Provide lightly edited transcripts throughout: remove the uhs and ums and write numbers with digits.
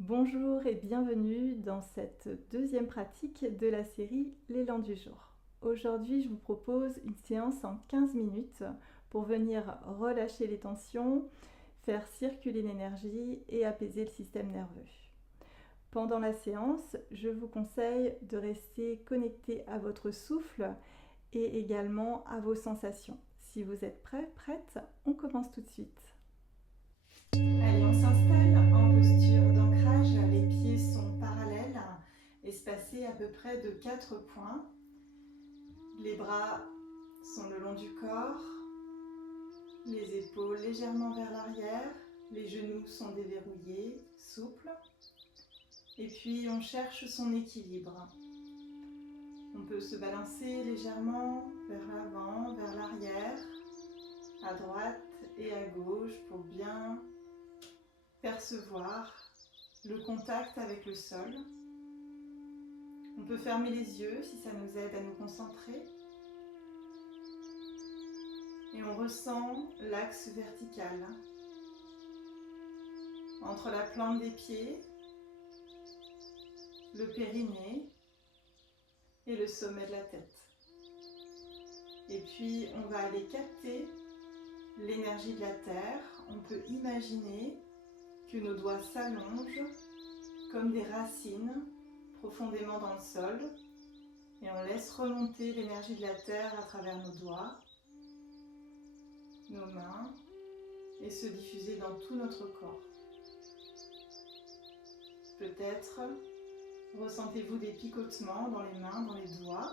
Bonjour et bienvenue dans cette deuxième pratique de la série L'élan du jour. Aujourd'hui, je vous propose une séance en 15 minutes pour venir relâcher les tensions, faire circuler l'énergie et apaiser le système nerveux. Pendant la séance, je vous conseille de rester connecté à votre souffle et également à vos sensations. Si vous êtes prêt, prête, on commence tout de suite. Allez, on s'installe en posture d'ancrage. Les pieds sont parallèles, espacés à peu près de 4 points. Les bras sont le long du corps, les épaules légèrement vers l'arrière, les genoux sont déverrouillés, souples. Et puis on cherche son équilibre. On peut se balancer légèrement vers l'avant, vers l'arrière, à droite et à gauche pour bien percevoir le contact avec le sol. On peut fermer les yeux si ça nous aide à nous concentrer. Et on ressent l'axe vertical entre la plante des pieds, le périnée et le sommet de la tête. Et puis on va aller capter l'énergie de la terre. On peut imaginer que nos doigts s'allongent comme des racines profondément dans le sol et on laisse remonter l'énergie de la terre à travers nos doigts, nos mains et se diffuser dans tout notre corps. Peut-être ressentez-vous des picotements dans les mains, dans les doigts,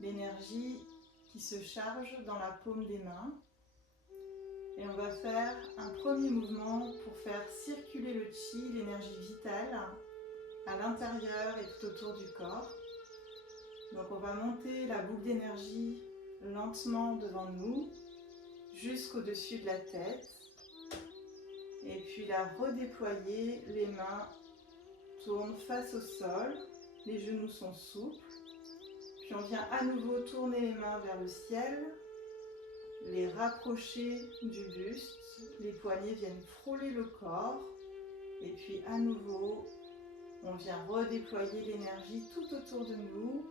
l'énergie qui se charge dans la paume des mains. Et on va faire un premier mouvement pour faire circuler le chi, l'énergie vitale, à l'intérieur et tout autour du corps. Donc on va monter la boucle d'énergie lentement devant nous, jusqu'au-dessus de la tête. Et puis la redéployer, les mains tournent face au sol, les genoux sont souples. Puis on vient à nouveau tourner les mains vers le ciel, les rapprocher du buste, les poignets viennent frôler le corps. Et puis à nouveau, on vient redéployer l'énergie tout autour de nous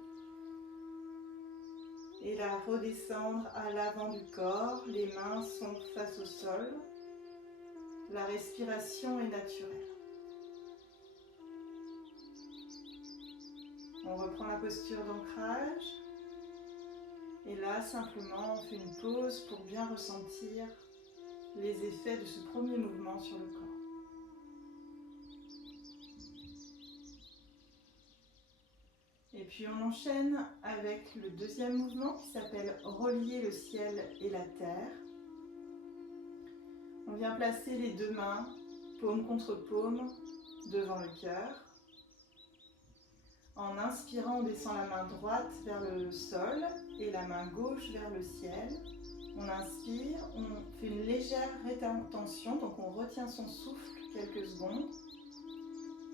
et la redescendre à l'avant du corps. Les mains sont face au sol. La respiration est naturelle. On reprend la posture d'ancrage. Et là, simplement, on fait une pause pour bien ressentir les effets de ce premier mouvement sur le corps. Et puis on enchaîne avec le deuxième mouvement qui s'appelle relier le ciel et la terre. On vient placer les deux mains, paume contre paume, devant le cœur. En inspirant, on descend la main droite vers le sol et la main gauche vers le ciel. On inspire, on fait une légère rétention, donc on retient son souffle quelques secondes.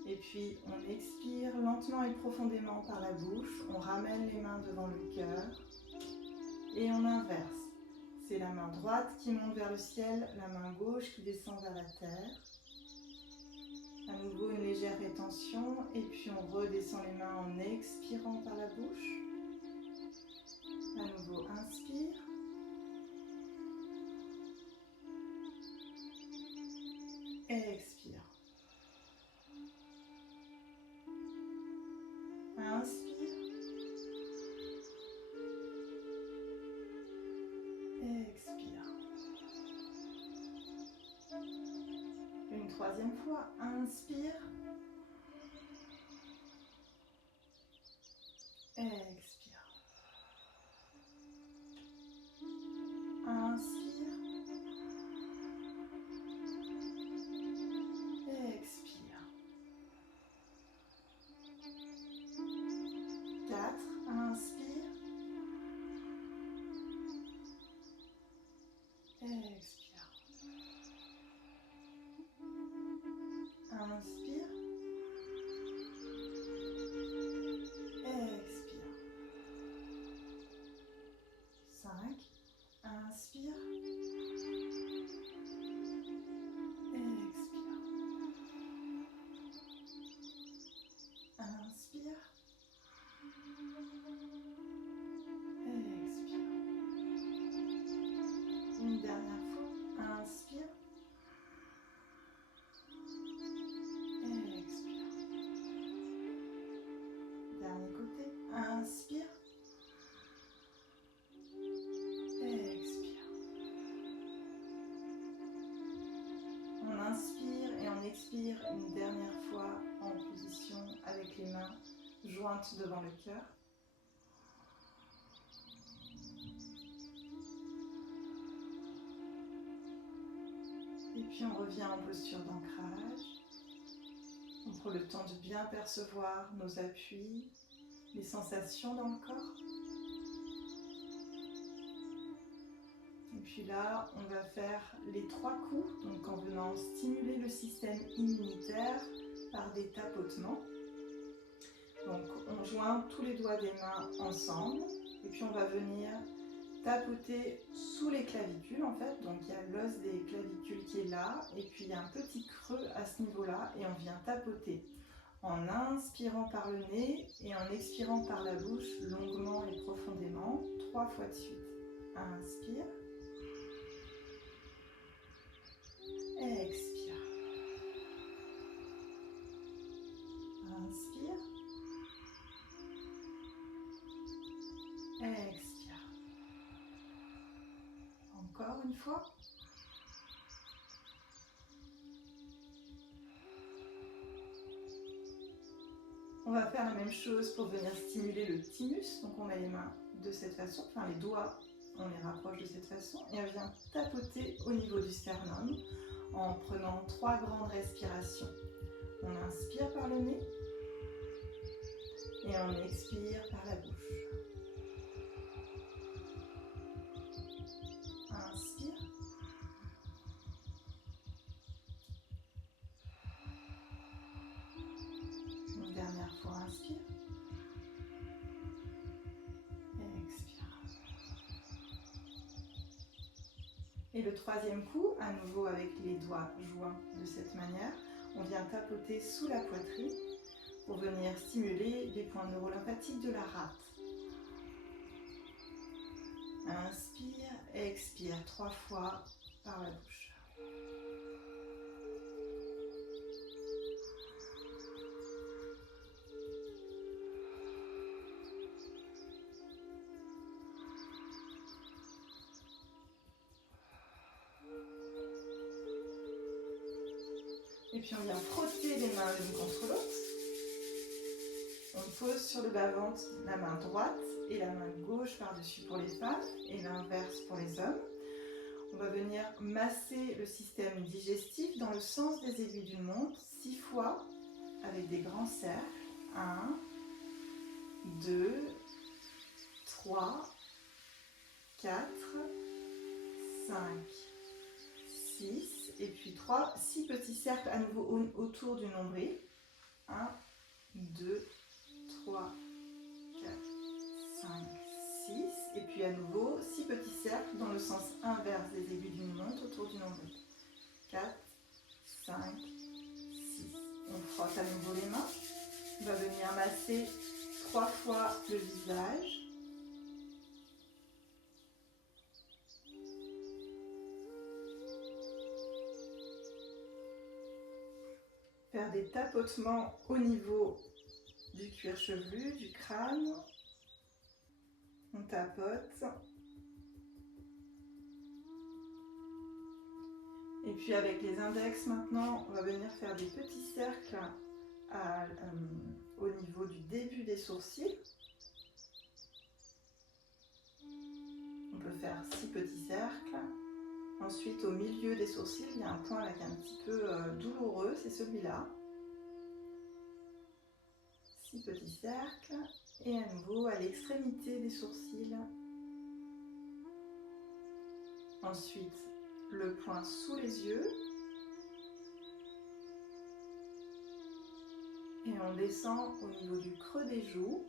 Et puis on expire lentement et profondément par la bouche, on ramène les mains devant le cœur et on inverse. C'est la main droite qui monte vers le ciel, la main gauche qui descend vers la terre. À nouveau une légère rétention et puis on redescend les mains en expirant par la bouche. À nouveau inspire. Expire. Inspire. Expire. Une troisième fois, inspire. Expire. Inspire. Expire. 4, inspire. Expire. Inspire. Expire. 5. Inspire. Expire. une dernière fois en position avec les mains jointes devant le cœur. Et puis on revient en posture d'ancrage. On prend le temps de bien percevoir nos appuis, les sensations dans le corps. Et puis là, on va faire les 3 coups, donc en venant stimuler le système immunitaire par des tapotements. Donc on joint tous les doigts des mains ensemble et puis on va venir tapoter sous les clavicules en fait. Donc il y a l'os des clavicules qui est là et puis il y a un petit creux à ce niveau-là et on vient tapoter en inspirant par le nez et en expirant par la bouche longuement et profondément 3 fois de suite. Inspire. Expire. Inspire. Expire. Encore une fois. On va faire la même chose pour venir stimuler le thymus. Donc on met les mains de cette façon, enfin les doigts, on les rapproche de cette façon et on vient tapoter au niveau du sternum en prenant 3 grandes respirations. On inspire par le nez et on expire par la bouche. Inspire. Une dernière fois, inspire. Et expire. Et le 3e coup, à nouveau avec les doigts joints de cette manière, on vient tapoter sous la poitrine pour venir stimuler les points neurolymphatiques de la rate. Inspire, expire 3 fois par la bouche. Et puis on vient frotter les mains l'une contre l'autre. On pose sur le bas-ventre la main droite et la main gauche par-dessus pour les femmes et l'inverse pour les hommes. On va venir masser le système digestif dans le sens des aiguilles d'une montre 6 fois avec des grands cercles. 1, 2, 3, 4, 5, 6 et puis 6 petits cercles à nouveau autour du nombril. 1, 2, 3, 4, 5, 6 et puis à nouveau 6 petits cercles dans le sens inverse des aiguilles d'une montre autour du nombril. 4, 5, 6. On frotte à nouveau les mains. On va venir masser 3 fois le visage. Faire des tapotements au niveau du cuir chevelu, du crâne. On tapote. Et puis avec les index maintenant, on va venir faire des petits cercles au niveau du début des sourcils. On peut faire 6 petits cercles. Ensuite, au milieu des sourcils, il y a un point là qui est un petit peu douloureux, c'est celui-là. 6 petits cercles. Et à nouveau, à l'extrémité des sourcils. Ensuite, le point sous les yeux. Et on descend au niveau du creux des joues.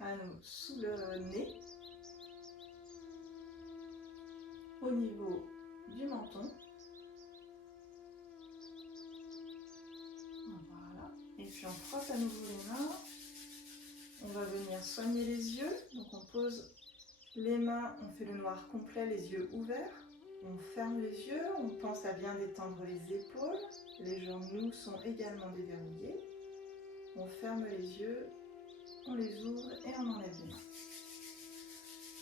À nous sous le nez, au niveau du menton. Voilà. Et puis on frotte à nouveau les mains. On va venir soigner les yeux. Donc on pose les mains, on fait le noir complet, les yeux ouverts. On ferme les yeux, on pense à bien détendre les épaules. Les genoux sont également déverrouillés. On ferme les yeux. On les ouvre et on enlève les mains.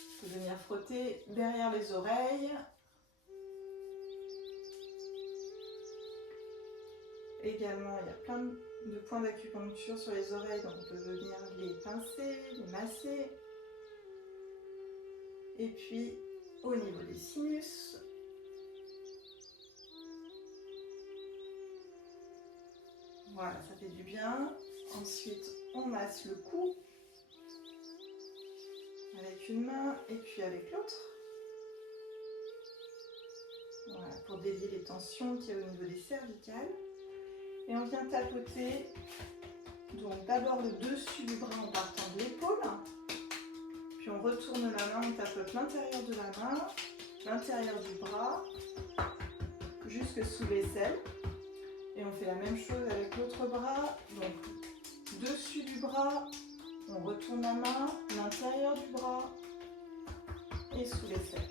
On peut venir frotter derrière les oreilles. Également, il y a plein de points d'acupuncture sur les oreilles, donc on peut venir les pincer, les masser. Et puis, au niveau des sinus, voilà, ça fait du bien. Ensuite, on masse le cou avec une main et puis avec l'autre. Voilà, pour délier les tensions qu'il y a au niveau des cervicales. Et on vient tapoter, donc d'abord le dessus du bras en partant de l'épaule. Puis on retourne la main, on tapote l'intérieur de la main, l'intérieur du bras, jusque sous l'aisselle. Et on fait la même chose avec l'autre bras. Donc dessus du bras, on retourne la main, l'intérieur du bras et sous l'aisselle.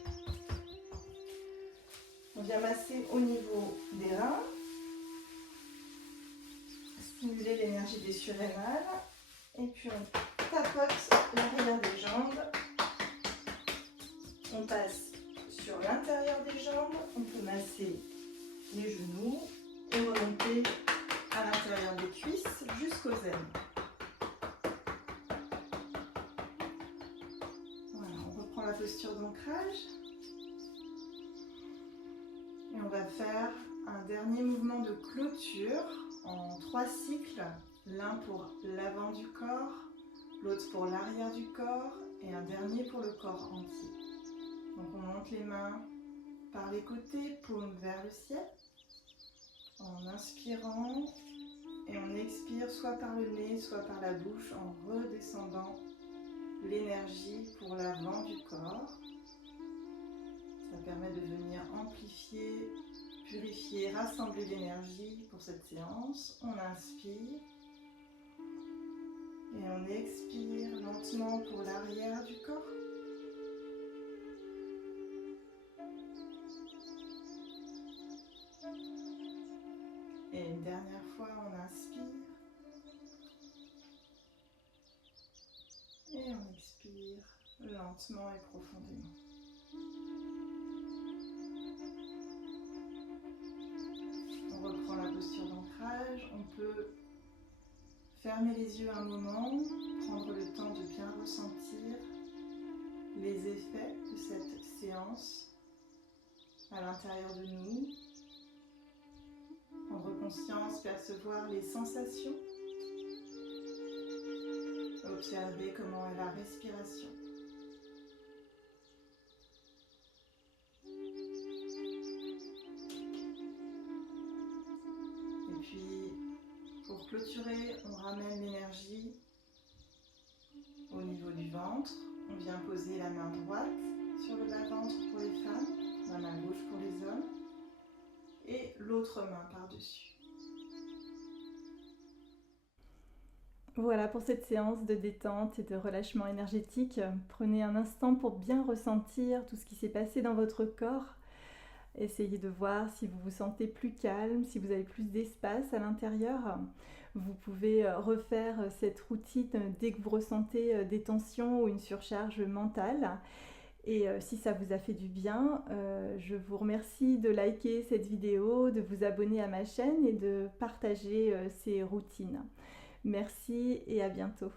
On vient masser au niveau des reins, stimuler l'énergie des surrénales. Et puis on tapote l'arrière des jambes. On passe sur l'intérieur des jambes. On peut masser les genoux et remonter à l'intérieur des cuisses jusqu'aux aines. Voilà, on reprend la posture d'ancrage. Et on va faire un dernier mouvement de clôture en 3 cycles. L'un pour l'avant du corps, l'autre pour l'arrière du corps et un dernier pour le corps entier. Donc on monte les mains par les côtés, paume vers le ciel, en inspirant et on expire soit par le nez, soit par la bouche en redescendant l'énergie pour l'avant du corps. Ça permet de venir amplifier, purifier, rassembler l'énergie pour cette séance. On inspire et on expire lentement pour l'arrière du corps. Et une dernière fois, on inspire et on expire lentement et profondément. On reprend la posture d'ancrage. On peut fermer les yeux un moment, prendre le temps de bien ressentir les effets de cette séance à l'intérieur de nous. Prendre conscience, percevoir les sensations. Observer comment est la respiration. Et puis, pour clôturer, on ramène l'énergie au niveau du ventre. On vient poser la main droite sur le bas-ventre pour les femmes, la main gauche pour les hommes et l'autre main par-dessus. Voilà pour cette séance de détente et de relâchement énergétique. Prenez un instant pour bien ressentir tout ce qui s'est passé dans votre corps. Essayez de voir si vous vous sentez plus calme, si vous avez plus d'espace à l'intérieur. Vous pouvez refaire cette routine dès que vous ressentez des tensions ou une surcharge mentale. Et si ça vous a fait du bien, je vous remercie de liker cette vidéo, de vous abonner à ma chaîne et de partager ces routines. Merci et à bientôt.